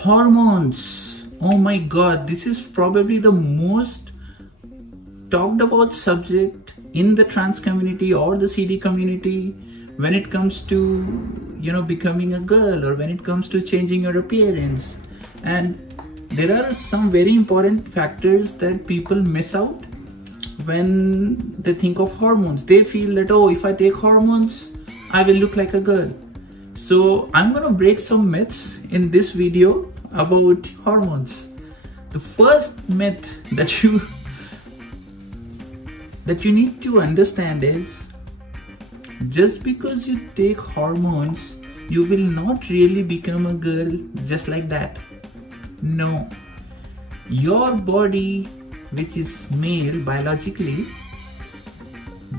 Hormones. Oh my God, this is probably the most talked about subject in the trans community or the CD community when it comes to, becoming a girl, or when it comes to changing your appearance. And there are some very important factors that people miss out when they think of hormones. They feel that, oh, if I take hormones, I will look like a girl. So I'm gonna break some myths in this video about hormones. The first myth that you need to understand is, just because you take hormones, you will not really become a girl just like that. No. Your body, which is male biologically,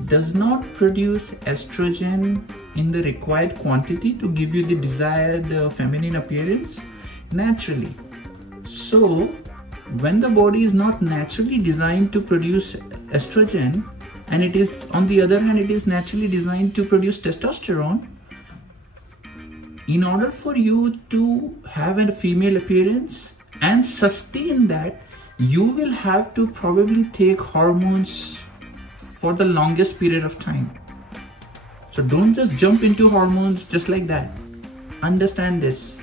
does not produce estrogen in the required quantity to give you the desired feminine appearance naturally. So when the body is not naturally designed to produce estrogen, and it is, on the other hand, it is naturally designed to produce testosterone, in order for you to have a female appearance and sustain that, you will have to probably take hormones for the longest period of time. So don't just jump into hormones just like that. Understand this.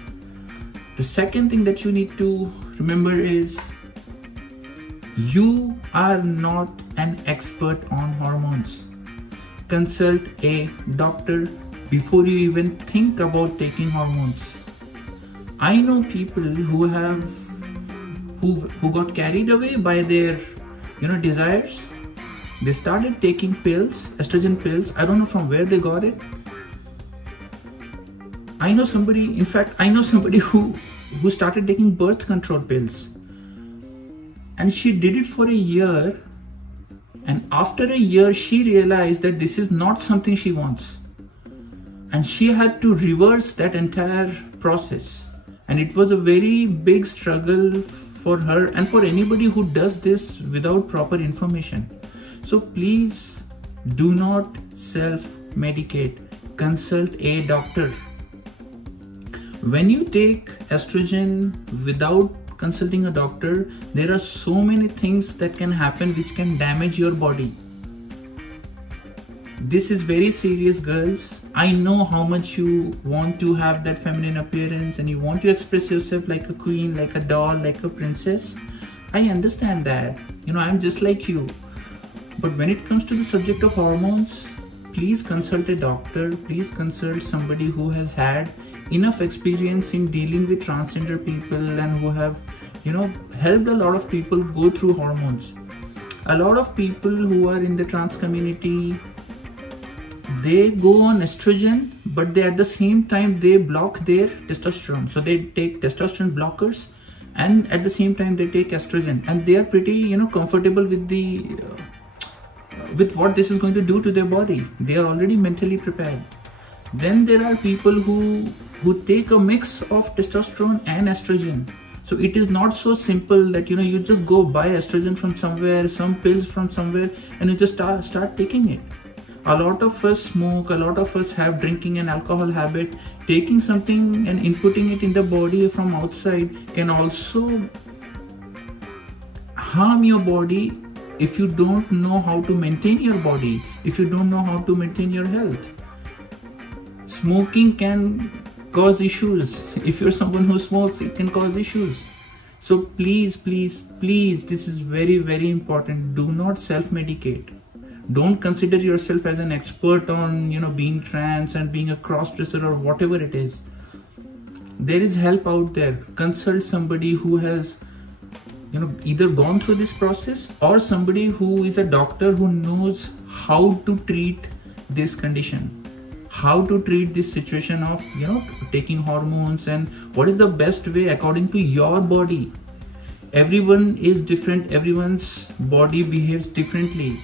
The second thing that you need to remember is, you are not an expert on hormones. Consult a doctor before you even think about taking hormones. I know people who got carried away by their desires. They started taking pills, estrogen pills. I don't know from where they got it. I know somebody who started taking birth control pills. And she did it for a year. And after a year, she realized that this is not something she wants. And she had to reverse that entire process. And it was a very big struggle for her and for anybody who does this without proper information. So please do not self-medicate. Consult a doctor. When you take estrogen without consulting a doctor, there are so many things that can happen which can damage your body. This is very serious, girls. I know how much you want to have that feminine appearance and you want to express yourself like a queen, like a doll, like a princess. I understand that. I'm just like you. But when it comes to the subject of hormones, please consult a doctor. Please consult somebody who has had enough experience in dealing with transgender people and who have, helped a lot of people go through hormones. A lot of people who are in the trans community, they go on estrogen, but they at the same time they block their testosterone. So they take testosterone blockers, and at the same time they take estrogen, and they are pretty, comfortable with with what this is going to do to their body. They are already mentally prepared. Then there are people who take a mix of testosterone and estrogen. So it is not so simple that you just go buy estrogen from somewhere, some pills from somewhere, and you just start taking it. A lot of us smoke, a lot of us have drinking and alcohol habit. Taking something and inputting it in the body from outside can also harm your body if you don't know how to maintain your body, if you don't know how to maintain your health. Smoking can cause issues. If you're someone who smokes, it can cause issues. So please, please, please, this is very, very important. Do not self-medicate. Don't consider yourself as an expert on, being trans and being a cross-dresser or whatever it is. There is help out there. Consult somebody who has, either gone through this process, or somebody who is a doctor who knows how to treat this condition. How to treat this situation of taking hormones, and what is the best way according to your body. Everyone is different. Everyone's body behaves differently.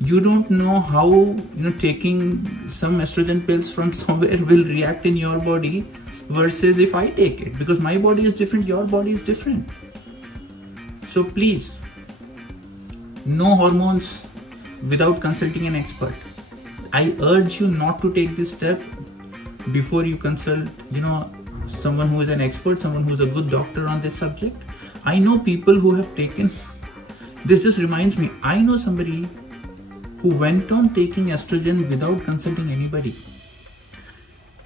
You don't know how taking some estrogen pills from somewhere will react in your body versus if I take it, because my body is different, your body is different. So please, no hormones without consulting an expert. I urge you not to take this step before you consult, someone who is an expert, someone who is a good doctor on this subject. I know people who have taken, this just reminds me, I know somebody who went on taking estrogen without consulting anybody.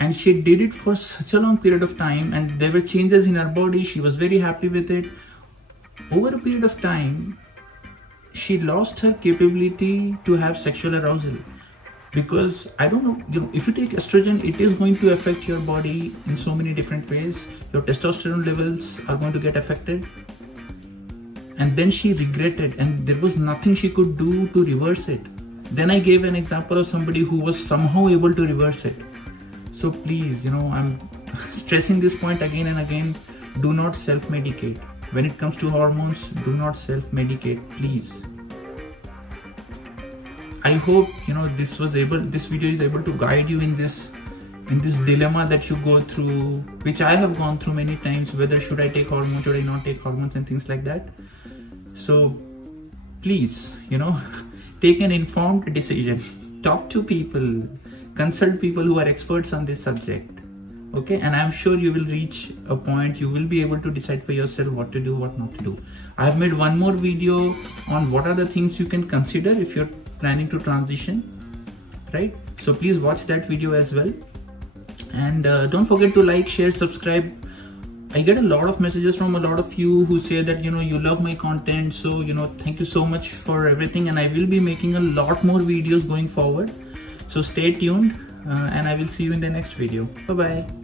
And she did it for such a long period of time, and there were changes in her body. She was very happy with it. Over a period of time, she lost her capability to have sexual arousal. Because, I don't know, if you take estrogen, it is going to affect your body in so many different ways. Your testosterone levels are going to get affected. And then she regretted, and there was nothing she could do to reverse it. Then I gave an example of somebody who was somehow able to reverse it. So please, I'm stressing this point again and again. Do not self-medicate. When it comes to hormones, do not self-medicate, please. I hope this video is able to guide you in this dilemma that you go through, which I have gone through many times, whether should I take hormones, should I not take hormones, and things like that. So please, take an informed decision. Talk to people, consult people who are experts on this subject. Okay, and I'm sure you will reach a point, you will be able to decide for yourself what to do, what not to do. I've made one more video on what are the things you can consider if you're planning to transition, right? So please watch that video as well. And don't forget to like, share, subscribe. I get a lot of messages from a lot of you who say that, you love my content. So, thank you so much for everything. And I will be making a lot more videos going forward. So stay tuned and I will see you in the next video. Bye-bye.